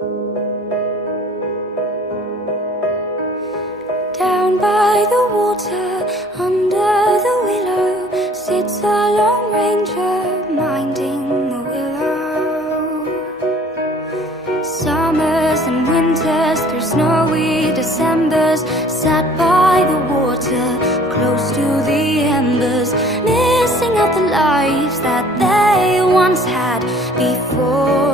Down by the water, under the willow, sits a lone ranger minding the willow. Summers and winters through snowy Decembers, sat by the water, close to the embers, missing out the lives that they once had before.